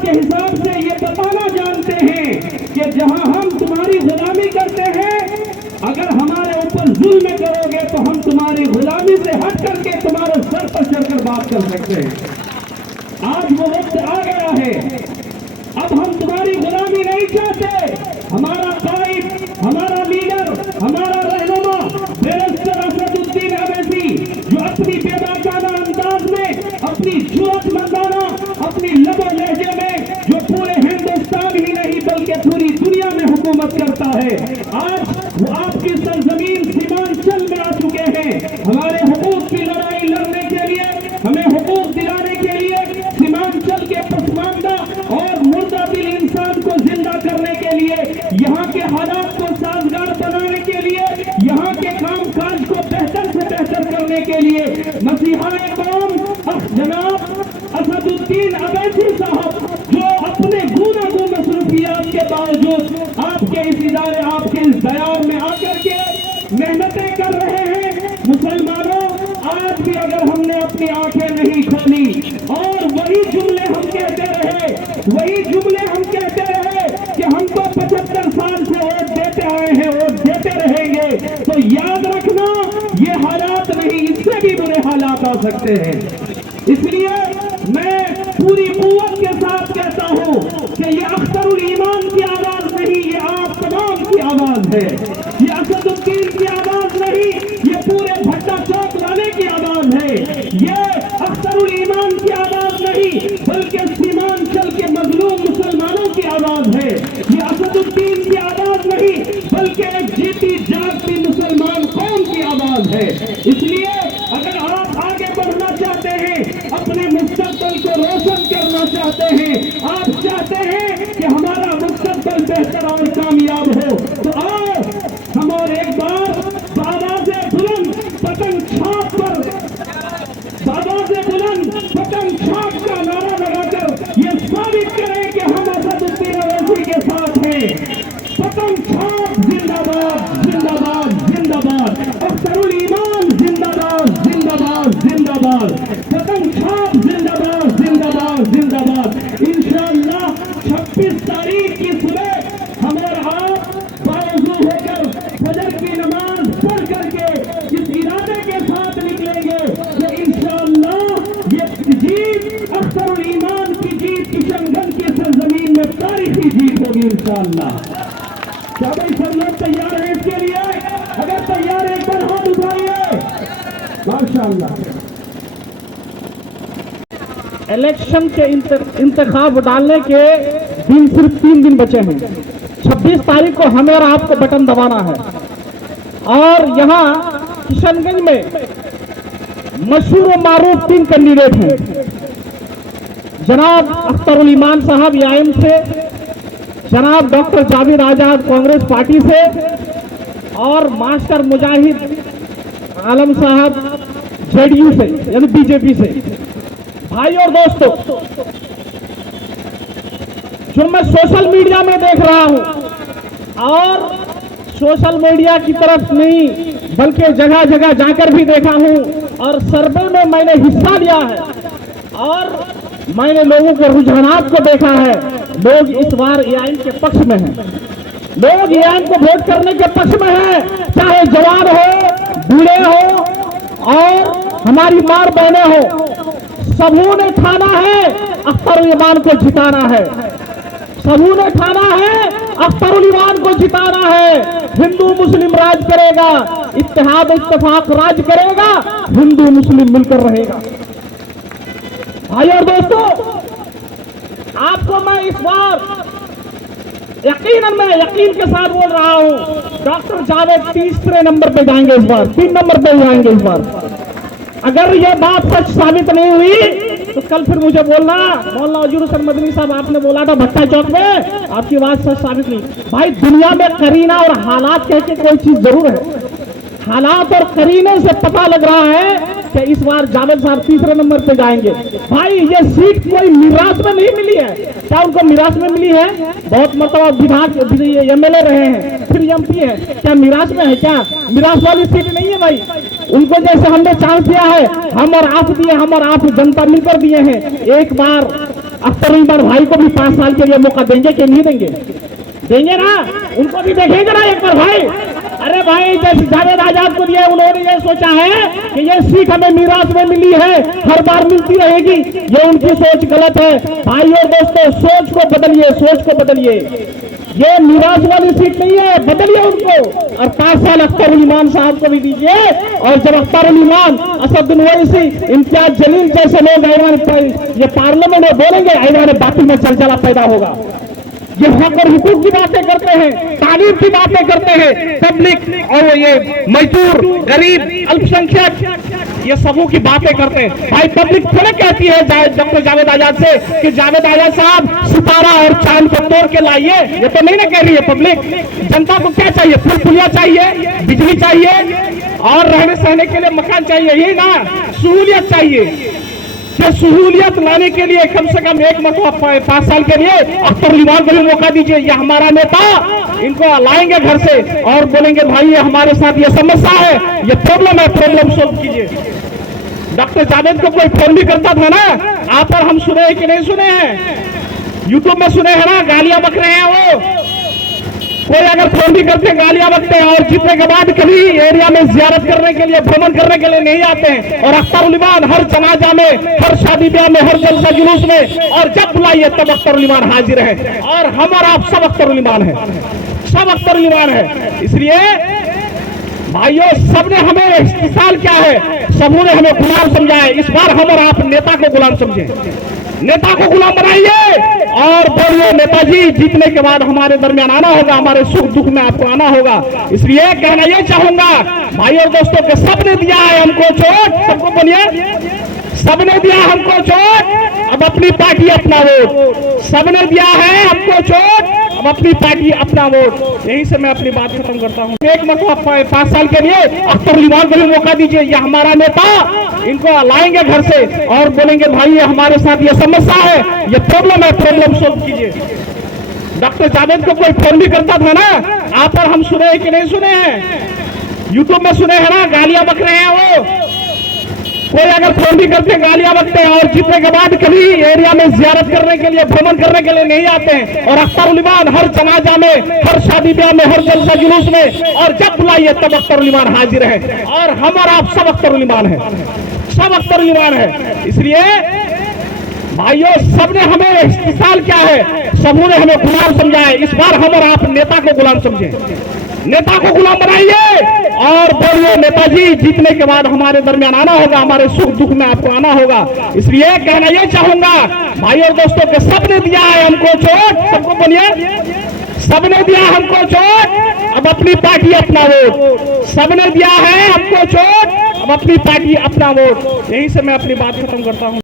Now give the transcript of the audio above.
के हिसाब से ये बताना जानते हैं कि जहां हम तुम्हारी गुलामी करते हैं, अगर हमारे ऊपर जुल्म करोगे तो हम तुम्हारी गुलामी से हट करके तुम्हारे सर पर चढ़कर बात कर सकते हैं। आज वो वक्त आ गया है, अब हम तुम्हारी गुलामी नहीं चाहते। हमारा कायद, हमारा लीडर, हमारा रहनुमा बैरिस्टर असदुद्दीन अवैसी, जो अपनी बेबाकाना अंदाज में, अपनी जुर्रतमंदाना, अपनी लबो लहजे में जो पूरे हिंदुस्तान ही नहीं बल्कि पूरी दुनिया में हुकूमत करता है, आज वो आपकी सरजमीन सीमांचल में आ चुके हैं। हमारे हुकूक की लड़ाई लड़ने के लिए, हमें हुकूक दिलाने के लिए, सीमांचल के पसमानदा और मुर्दा दिल इंसान को जिंदा करने के लिए, यहाँ के हालात को साजगार बनाने के लिए, यहाँ के काम काज को बेहतर से बेहतर करने के लिए मसीहाए कौम जनाब असदुद्दीन अवैसी साहब, जो अपने गुनागो मसरूफियात के बावजूद आपके इस इदारे, आपके इस दयार में आकर के मेहनतें कर रहे हैं। मुसलमानों, आज भी अगर हमने अपनी आंखें नहीं खोली और वही जुमले हम कहते रहे, वही जुमले हम कहते रहे कि हम तो 75 साल से वोट देते आए हैं, वोट देते रहेंगे, तो याद रखना ये हालात नहीं, इससे भी बुरे हालात आ सकते हैं। इसलिए मैं पूरी कुव्वत के साथ कहता हूं कि ये अख्तरुल ईमान की आवाज नहीं, ये आप तमाम की आवाज है। ये असदुद्दीन की आवाज नहीं, ये पूरे भट्टा चौक वाले की आवाज है। ये अख्तरुल ईमान की आवाज नहीं, बल्कि सीमांचल के मजलूम मुसलमानों की आवाज है। ये असदुद्दीन की आवाज नहीं, बल्कि एक जीती जागती मुसलमान कौम की आवाज है। इसलिए अगर आप आगे बढ़ना चाहते हैं, अपने मुस्तकबिल को रोशन करना चाहते हैं, आप चाहते हैं कि हमारा मुस्तकबिल बेहतर और कामयाब हो, तो आओ हम और एक बार आवाज़े बुलंद पतंग छाप पर, आवाज़े बुलंद पतंग छाप का नारा लगाकर ये साबित करें कि हम असदुद्दीन अवैसी के साथ हैं। पतंग छाप जिंदाबाद, जिंदाबाद, जिंदाबाद। अख्तरुल ईमान जिंदाबाद, जिंदाबाद, जिंदाबाद। पतंग छाप जिंदाबाद, जिंदाबाद, जिंदाबाद। इंशाअल्लाह 26 तारीख की सुबह हम और आप बावजू होकर फजर की नमाज पढ़ करके इस इरादे के साथ निकलेंगे कि इंशाअल्लाह ये जीत अख्तरुल ईमान की जीत किशनगंज की सरजमीन में तारीखी जीत होगी इंशाअल्लाह। क्या भाई सब लोग तैयार हैं इसके लिए? अगर तैयार है एक बार हाथ उठाइए। माशाअल्लाह। इलेक्शन के इंतखाब डालने के दिन सिर्फ 3 दिन बचे हैं। 26 तारीख को हमें और आपको बटन दबाना है। और यहाँ किशनगंज में मशहूर व मारूफ 3 कैंडिडेट हैं। जनाब अख्तरुल ईमान साहब याम से, जनाब डॉक्टर जावेद आजाद कांग्रेस पार्टी से, और मास्टर मुजाहिद आलम साहब जेडीयू से यानी बीजेपी से। भाई और दोस्तों, जो मैं सोशल मीडिया में देख रहा हूं, और सोशल मीडिया की तरफ नहीं बल्कि जगह जगह जाकर भी देखा हूं, और सर्वे में मैंने हिस्सा लिया है, और मैंने लोगों के रुझानात को देखा है। लोग इस बार एआईएम के पक्ष में हैं, लोग एआईएम को वोट करने के पक्ष में हैं, चाहे जवान हो, बूढ़े हो और हमारी मार बहने हो, सबों ने ठाना है अख्तरुल ईमान को जिताना है। सबों ने ठाना है अख्तरुल ईमान को जिताना है। हिंदू मुस्लिम राज करेगा, इत्तेहाद इत्तेफाक राज करेगा, हिंदू मुस्लिम मिलकर रहेगा। भाई और दोस्तों, आपको मैं इस बार यकीनन, मैं यकीन के साथ बोल रहा हूं, डॉक्टर जावेद तीसरे नंबर पे जाएंगे इस बार, 3 नंबर पे जाएंगे इस बार। अगर यह बात सच साबित नहीं हुई तो कल फिर मुझे बोलना, मौलाना वजीर हुसैन मदनी साहब आपने बोला था भट्टा चौक में, आपकी बात सच साबित नहीं। भाई दुनिया में करीना और हालात कह के कोई चीज जरूर है। हालात और करीने से पता लग रहा है कि इस बार जावेद साहब तीसरे नंबर पे जाएंगे। भाई ये सीट कोई मिरास में नहीं मिली है। क्या उनको मिरास में मिली है? बहुत मरतबा विधायक एमएलए रहे हैं, फिर एमपी है, क्या मिरास में है? क्या मिरास वाली सीट नहीं है भाई। उनको जैसे हमने चांस दिया है, हम और आप दिए, हम और आप जनता मिलकर दिए हैं। एक बार अख्तर उमर भाई को भी 5 साल के लिए मौका देंगे कि नहीं देंगे? देंगे ना, उनको भी देखेंगे ना एक बार भाई। अरे भाई जैसे जावेद आजाद को दिया, उन्होंने ये सोचा है कि ये सीख हमें मीरास में मिली है, हर बार मिलती रहेगी, ये उनकी सोच गलत है। भाई और दोस्तों, सोच को बदलिए, सोच को बदलिए, ये मीरास वाली सीट नहीं है, बदलिए उनको। और 5 साल अख्तर उल ईमान साहब को भी दीजिए। और जब अख्तर उल ईमान, असदुद्दीन ओवैसी, इम्तियाज जलील जैसे लोग ये पार्लियामेंट में बोलेंगे, ऐवान बातिल में चलचला पैदा होगा। ये हक और हुकूक की बातें करते हैं, तालीम की बातें करते हैं, पब्लिक और ये मजदूर, गरीब, अल्पसंख्यक, ये सबों की बातें करते हैं। भाई पब्लिक थोड़ा कहती है डॉक्टर जावेद आजाद से कि जावेद आजाद साहब सितारा और चांद को तोड़ के लाइए, ये तो नहीं ना कह रही है पब्लिक। जनता को क्या चाहिए? पुलिया चाहिए, बिजली चाहिए और रहने सहने के लिए मकान चाहिए, यही ना? सहूलियत चाहिए। सहूलियत लाने के लिए कम से कम एक मरतबा 5 साल के लिए अख्तर उल ईमान को भी मौका दीजिए। ये हमारा नेता, इनको लाएंगे घर से और बोलेंगे भाई ये हमारे साथ ये समस्या है, ये प्रॉब्लम है, प्रॉब्लम सोल्व कीजिए। डॉक्टर जावेद को कोई फोन भी करता था ना, आप पर हम सुने हैं कि नहीं सुने हैं? यूट्यूब में सुने हैं ना, गालियां बक रहे हैं वो। कोई अगर फोन भी करते गालियां बकते हैं और जीतने के बाद कभी एरिया में जियारत करने के लिए, भ्रमण करने के लिए नहीं आते हैं। और अख्तर उल ईमान हर जनाजा में, हर शादी ब्याह में, हर जलसा जुलूस में, और जब बुलाइए तब अख्तर उल ईमान हाजिर है। और हम और आप सब अख्तर उल ईमान है, सब अख्तर उल ईमान है। इसलिए भाइयों, सबने हमें इस्तेसाल क्या है, सबों ने हमें गुलाम समझा है। इस बार हम और आप नेता को गुलाम समझे, नेता को गुलाम बनाइए और बोलिए नेताजी जीतने के बाद हमारे दरमियान आना होगा, हमारे सुख दुख में आपको आना होगा। इसलिए कहना ये चाहूंगा भाई और दोस्तों के सबने दिया है हमको चोट, सबको बोलिए, सबने दिया हमको चोट, अब अपनी पार्टी अपना वोट। सबने दिया है हमको चोट, अब अपनी पार्टी अपना वोट। यहीं से मैं अपनी बात खत्म करता हूँ। एक मतलब 5 साल के लिए अख्तर उल ईमान को भी मौका दीजिए। ये हमारा नेता, इनको लाएंगे घर से और बोलेंगे भाई ये हमारे साथ ये समस्या है, ये प्रॉब्लम है, प्रॉब्लम सोल्व कीजिए। डॉक्टर जावेद को कोई फोन भी करता था ना, आप पर हम सुने हैं कि नहीं सुने हैं? यूट्यूब में सुने हैं ना, गालियां बक रहे हैं वो। कोई अगर फोन भी करते गालियां बकते हैं और जीतने के बाद कभी एरिया में जियारत करने के लिए, भ्रमण करने के लिए नहीं आते हैं। और अख्तर उल ईमान हर जनाजा में, हर शादी ब्याह में, हर जलसा जुलूस में, और जब बुलाइए तब अख्तर उल ईमान हाजिर है। और हम और आप सब अख्तर उल ईमान है, सब अख्तर उल ईमान है। इसलिए भाइयों, सबने हमें इस्तेसाल क्या है, सबों ने हमें गुलाम समझा है। इस बार हम और आप नेता को गुलाम समझे, नेता को गुलाम बनाइए और बोलिए नेताजी जीतने के बाद हमारे दरमियान आना होगा, हमारे सुख दुख में आपको आना होगा। इसलिए कहना ये चाहूंगा भाई और दोस्तों के सबने दिया है हमको चोट, सबको बोलिए, सबने दिया हमको चोट, अब अपनी पार्टी अपना वोट। सबने दिया है हमको चोट, अब अपनी पार्टी अपना वोट। यहीं से मैं अपनी बात खत्म करता हूं।